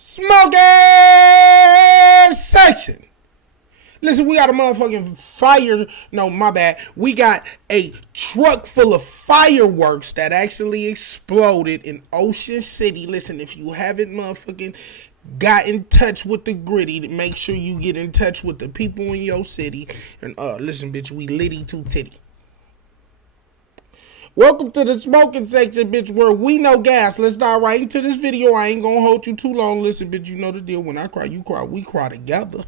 Smoking section. Listen, we got a motherfucking fire. No, my bad. We got a truck full of fireworks that actually exploded in Ocean City. Listen, if you haven't motherfucking got in touch with the gritty, make sure you get in touch with the people in your city. And listen, bitch, we litty to titty. Welcome to the smoking section, bitch, where we know gas. Let's dive right into this video. I ain't gonna hold you too long. Listen, bitch, you know the deal. When I cry, you cry. We cry together.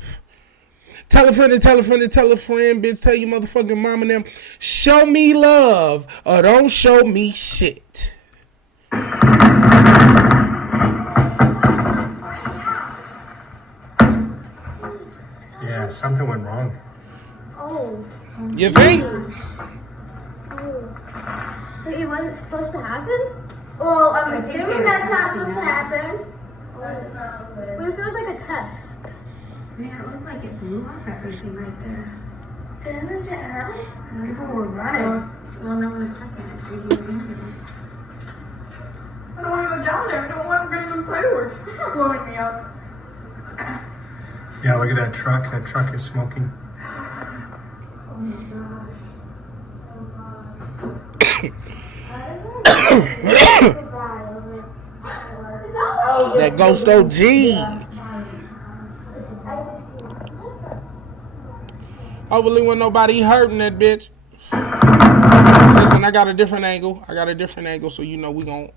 Tell a friend to tell a friend to tell a friend, bitch. Tell your motherfucking mom and them. Show me love or don't show me shit. Yeah, something went wrong. Oh. You think? But it wasn't supposed to happen? Well, I'm assuming that's not supposed to happen. But it feels like a test. Man, it looked like it blew up everything right there. Did anyone get hurt? People were running. We'll know in a second. We hear ambulance. I don't want to go down there. I don't want to bring them fireworks. Stop blowing me up. Yeah, look at that truck. That truck is smoking. Oh my gosh. That Ghost OG. Hopefully when nobody hurting that bitch. Listen, I got a different angle. So you know we gonna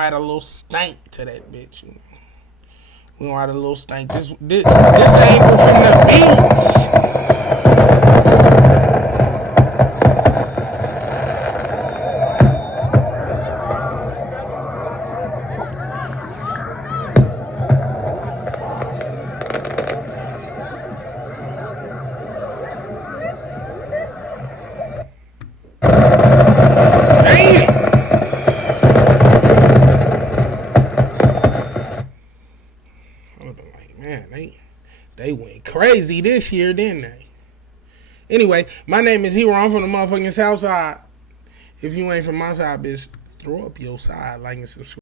add a little stank to that bitch. You know? We gonna add a little stank. This angle from the beach. Man, they went crazy this year, didn't they? Anyway, my name is Hero. I'm from the motherfucking South Side. If you ain't from my side, bitch, throw up your side, like and subscribe.